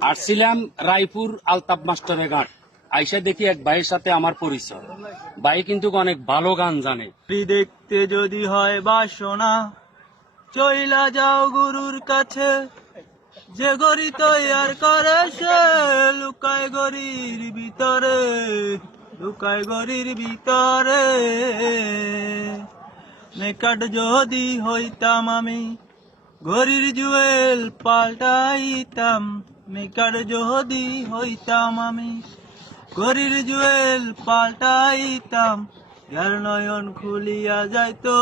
আসছিলাম রায়পুর আলতাপ মাস্টারের ঘাট। আইসা দেখি এক ভাইয়ের সাথে আমার পরিচয়। ভাই কিন্তু অনেক ভালো গান জানে। দেখতে যদি হয় বাসনা, চইলা যাও গুরুর কাছে। যে গড়ি তৈয়ার করে সে লুকায় গড়ির ভিতরে, লুকায় গড়ির ভিতরে। মেকাট যদি হইতাম আমি ঘড়ির জুয়েল পাল্টাইতাম মেকার যদি হইতাম আমি। ঘড়ির জুয়েল পাল্টাইতাম যার নয়ন খুলিয়া যাইতো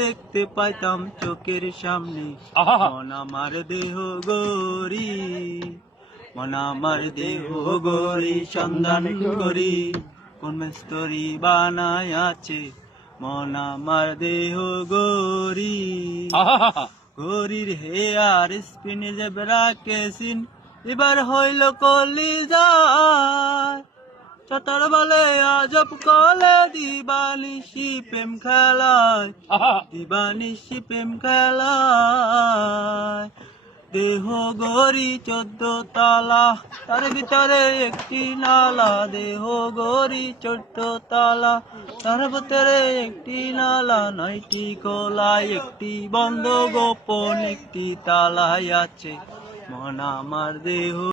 দেখতে পাইতাম চোখের সামনে। মন আমার দেহ গরি মন আমার দেহ গরি সন্ধান করি। কোন মিস্তরি বানায় আছে মন আমার দেহ গরি গরির হে আর স্পিন জেবরা কেসিন এবার হইল কলিজা। চটার বলে আজব কলে দিবানিশি প্রেম খেলায় দিবানিশি প্রেম খেলায়। দেহ গরি চোদ্দ তালা, তার ভিতরে একটি নালা। দেহ গরি চোদ্দ তালা, তার ভিতরে একটি নালা। নয়টি খোলা একটি বন্ধ, গোপন একটি তালায় আছে। মন আমার দেহ